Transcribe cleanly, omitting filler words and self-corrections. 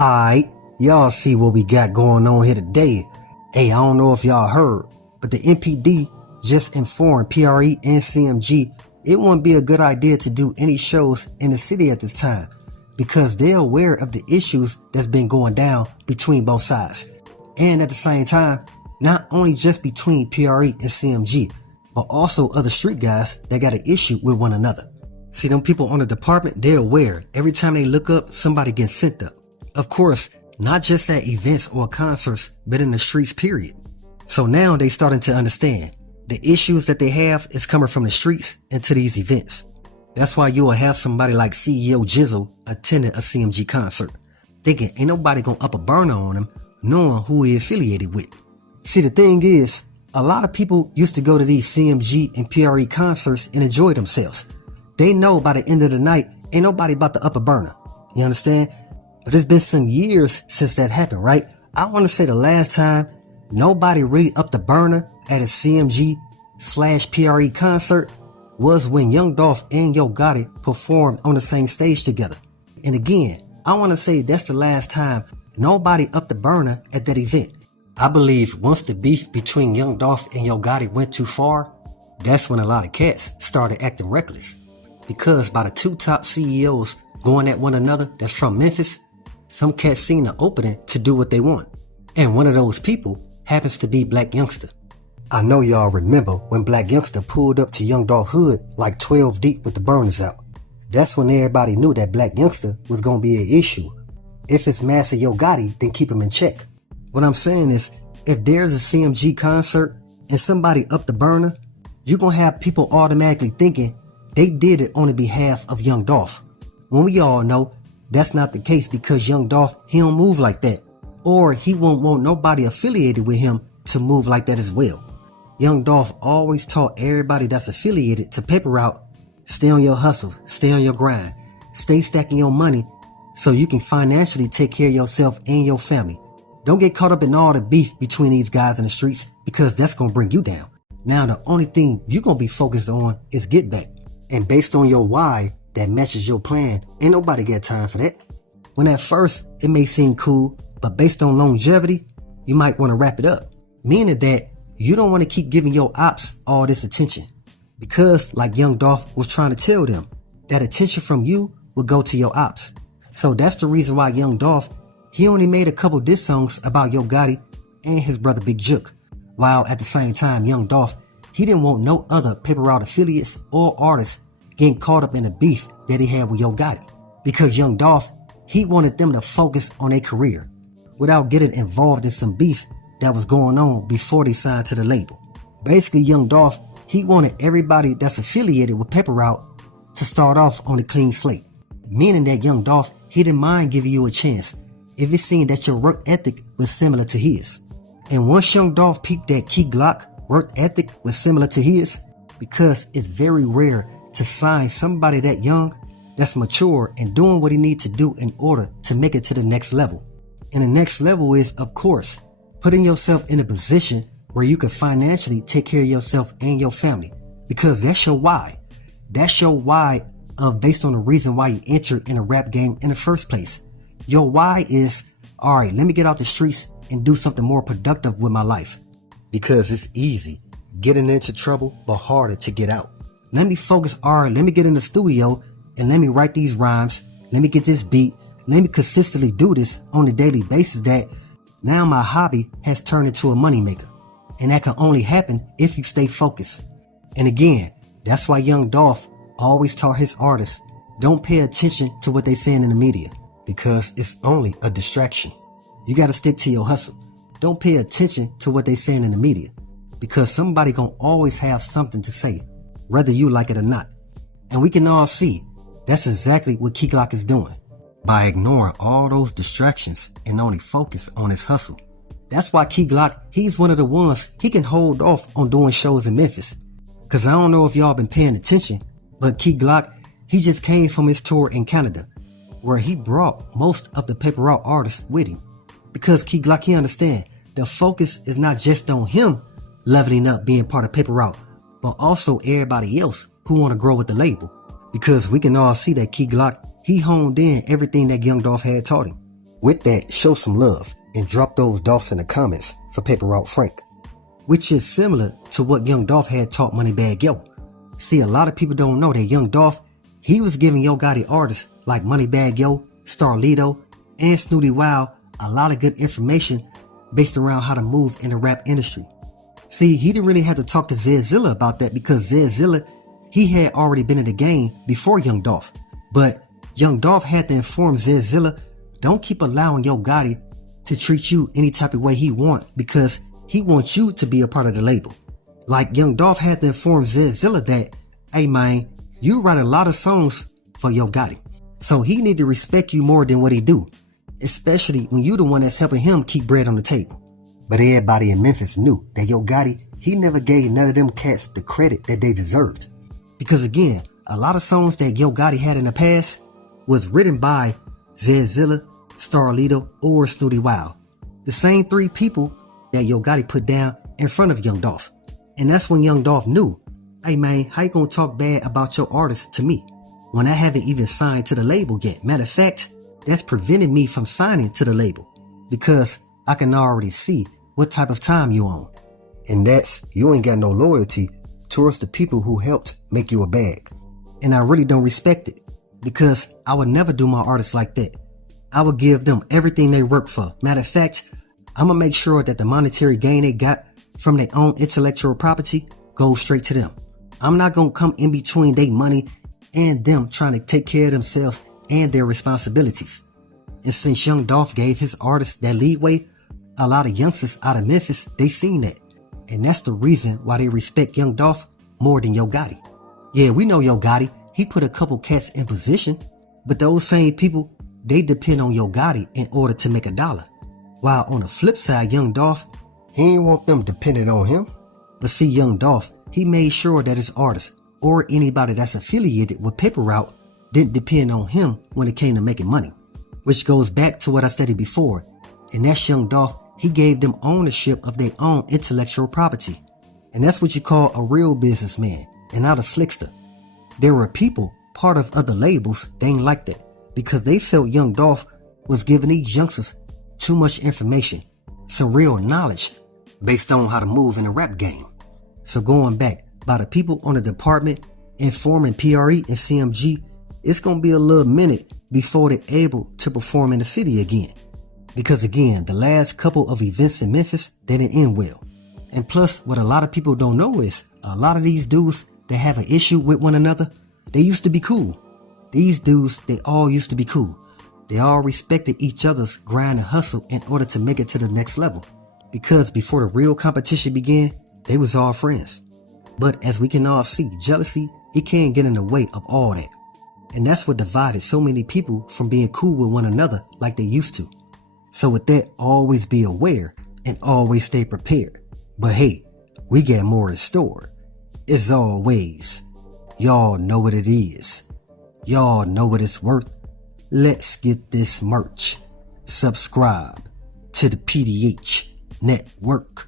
Alright, y'all see what we got going on here today. Hey, I don't know if y'all heard, but the MPD just informed PRE and CMG it wouldn't be a good idea to do any shows in the city at this time because they're aware of the issues that's been going down between both sides. And at the same time, not only just between PRE and CMG, but also other street guys that got an issue with one another. See, them people on the department, they're aware every time they look up, somebody gets sent up. Of course, not just at events or concerts, but in the streets, period. So now they starting to understand the issues that they have is coming from the streets into these events. That's why you will have somebody like CEO Jizzle attending a CMG concert, thinking ain't nobody gonna up a burner on him, knowing who he affiliated with. See, the thing is, a lot of people used to go to these CMG and PRE concerts and enjoy themselves. They know by the end of the night, ain't nobody about to up a burner. You understand? But it's been some years since that happened, right? I want to say the last time nobody really upped the burner at a CMG/PRE concert was when Young Dolph and Yo Gotti performed on the same stage together. And again, I want to say that's the last time nobody upped the burner at that event. I believe once the beef between Young Dolph and Yo Gotti went too far, that's when a lot of cats started acting reckless. Because by the two top CEOs going at one another that's from Memphis, some cats seen an opening to do what they want. And one of those people happens to be Black Youngster. I know y'all remember when Black Youngster pulled up to Young Dolph hood like 12 deep with the burners out. That's when everybody knew that Black Youngster was gonna be an issue. If it's Master Yo Gotti, then keep him in check. What I'm saying is, if there's a CMG concert and somebody up the burner, you're gonna have people automatically thinking they did it on the behalf of Young Dolph. When we all know that's not the case because Young Dolph, he don't move like that. Or he won't want nobody affiliated with him to move like that as well. Young Dolph always taught everybody that's affiliated to paper out, stay on your hustle, stay on your grind, stay stacking your money so you can financially take care of yourself and your family. Don't get caught up in all the beef between these guys in the streets because that's going to bring you down. Now the only thing you're going to be focused on is get back. And based on your why that matches your plan, ain't nobody got time for that. When at first it may seem cool, but based on longevity, you might want to wrap it up. Meaning that you don't want to keep giving your ops all this attention. Because like Young Dolph was trying to tell them, that attention from you will go to your ops. So that's the reason why Young Dolph, he only made a couple diss songs about Yo Gotti and his brother Big Jook. While at the same time, Young Dolph, he didn't want no other paper route affiliates or artists getting caught up in the beef that he had with Yo Gotti. Because Young Dolph, he wanted them to focus on their career without getting involved in some beef that was going on before they signed to the label. Basically, Young Dolph, he wanted everybody that's affiliated with Paper Route to start off on a clean slate. Meaning that Young Dolph, he didn't mind giving you a chance if it seemed that your work ethic was similar to his. And once Young Dolph peeped that Key Glock work ethic was similar to his, because it's very rare to sign somebody that young, that's mature and doing what he needs to do in order to make it to the next level. And the next level is, of course, putting yourself in a position where you can financially take care of yourself and your family. Because that's your why. That's your why of based on the reason why you entered in a rap game in the first place. Your why is, alright, let me get out the streets and do something more productive with my life. Because it's easy getting into trouble, but harder to get out. Let me focus, alright, let me get in the studio and let me write these rhymes. Let me get this beat. Let me consistently do this on a daily basis that now my hobby has turned into a moneymaker. And that can only happen if you stay focused. And again, that's why Young Dolph always taught his artists, don't pay attention to what they saying in the media because it's only a distraction. You got to stick to your hustle. Don't pay attention to what they saying in the media because somebody gonna always have something to say, whether you like it or not. And we can all see that's exactly what Key Glock is doing by ignoring all those distractions and only focus on his hustle. That's why Key Glock, he's one of the ones he can hold off on doing shows in Memphis. Cause I don't know if y'all been paying attention, but Key Glock, he just came from his tour in Canada where he brought most of the paper route artists with him. Because Key Glock, he understand the focus is not just on him leveling up being part of paper route, but also everybody else who want to grow with the label. Because we can all see that Key Glock, he honed in everything that Young Dolph had taught him. With that, show some love and drop those Dolphs in the comments for Paper Route Frank, which is similar to what Young Dolph had taught Moneybagg Yo. See, a lot of people don't know that Young Dolph, he was giving Yo Gotti artists like Moneybagg Yo, Starlito, and Snooty Wow a lot of good information based around how to move in the rap industry. See, he didn't really have to talk to Zilla about that because Zilla, he had already been in the game before Young Dolph. But Young Dolph had to inform Zilla, don't keep allowing Yo Gotti to treat you any type of way he want because he wants you to be a part of the label. Like Young Dolph had to inform Zilla that, hey man, you write a lot of songs for Yo Gotti, so he need to respect you more than what he do, especially when you the one that's helping him keep bread on the table. But everybody in Memphis knew that Yo Gotti, he never gave none of them cats the credit that they deserved. Because again, a lot of songs that Yo Gotti had in the past was written by Zilla, Starlito, or Snooty Wow. The same three people that Yo Gotti put down in front of Young Dolph. And that's when Young Dolph knew, hey man, how you gonna talk bad about your artist to me when I haven't even signed to the label yet? Matter of fact, that's preventing me from signing to the label because I can already see what type of time you on. And that's, you ain't got no loyalty towards the people who helped make you a bag. And I really don't respect it because I would never do my artists like that. I would give them everything they work for. Matter of fact, I'm gonna make sure that the monetary gain they got from their own intellectual property goes straight to them. I'm not gonna come in between their money and them trying to take care of themselves and their responsibilities. And since Young Dolph gave his artists that leeway, a lot of youngsters out of Memphis, they seen that. And that's the reason why they respect Young Dolph more than Yo Gotti. Yeah, we know Yo Gotti, he put a couple cats in position, but those same people, they depend on Yo Gotti in order to make a dollar. While on the flip side, Young Dolph, he ain't want them dependent on him. But see, Young Dolph, he made sure that his artists or anybody that's affiliated with Paper Route didn't depend on him when it came to making money. Which goes back to what I stated before, and that's Young Dolph, he gave them ownership of their own intellectual property. And that's what you call a real businessman and not a slickster. There were people, part of other labels, they ain't like that because they felt Young Dolph was giving these youngsters too much information, some real knowledge based on how to move in the rap game. So going back, by the people on the department informing PRE and CMG, it's gonna be a little minute before they're able to perform in the city again. Because again, the last couple of events in Memphis, they didn't end well. And plus, what a lot of people don't know is, a lot of these dudes that have an issue with one another, they used to be cool. These dudes, they all used to be cool. They all respected each other's grind and hustle in order to make it to the next level. Because before the real competition began, they was all friends. But as we can all see, jealousy, it can get in the way of all that. And that's what divided so many people from being cool with one another like they used to. So with that, always be aware and always stay prepared. But hey, we got more in store. As always, y'all know what it is. Y'all know what it's worth. Let's get this merch. Subscribe to the PDH Network.